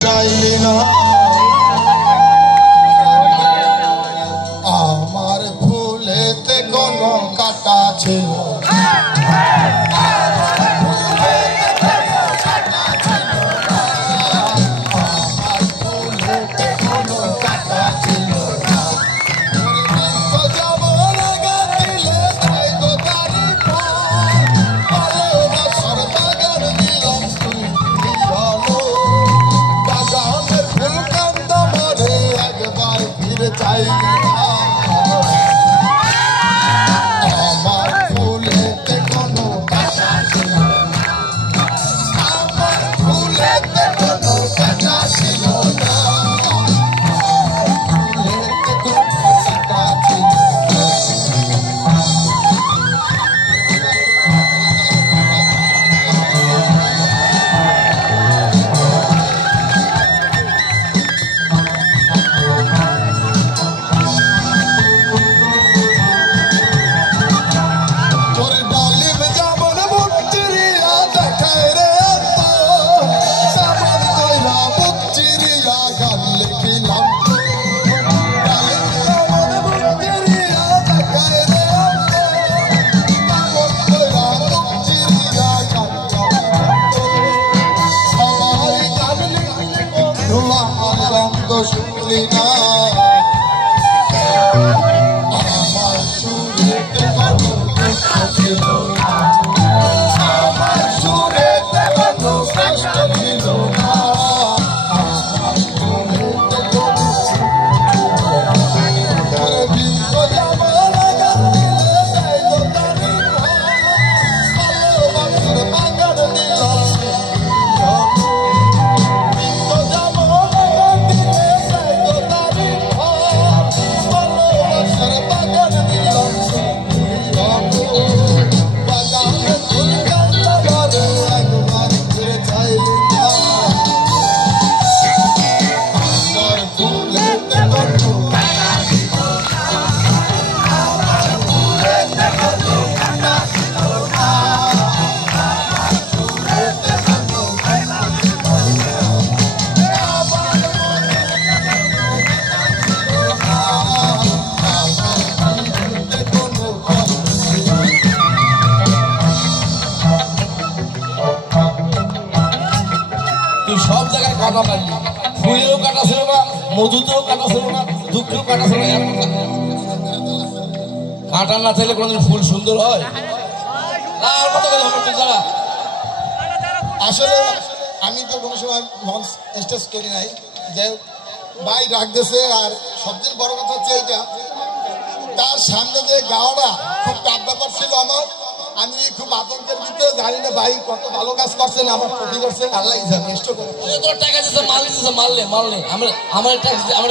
চাইলি না আমার ফুলেতে কোনো কাটা ছিল শুনলি না আমার সুরেতে কোনো কষ্ট ছিল না আমার সুরেতে কোনো কষ্ট ছিল না আমার সুরেতে কোনো বিন্দ যাবার আগে দিলে দেয় তো তারি ভালোবাসার বাগান দিলাম সব জায়গায় কাটা পারলি ফুলেও কাটা ছিল না মধুতেও কাটা ছিল না দুঃখেও কাটা ছিল কাটা না থাকলে কোনদিন ফুল সুন্দর হয় আসলে আমি তো কোনো সময় মঞ্চ স্টেজ করি নাই যে ভাই ডাক দিয়েছে আর সবচেয়ে বড় কথা হচ্ছে এইটা তার সামনে যে গাওয়াটা খুব টাফ ব্যাপার ছিল আমার আমি খুব আতঙ্কের ভিতরে জানি না ভাই কত ভালো কাজ করছেন আমার ক্ষতি করছেন আল্লাহ জানে। টাকা দিতে মাল দিতে মারলে আমার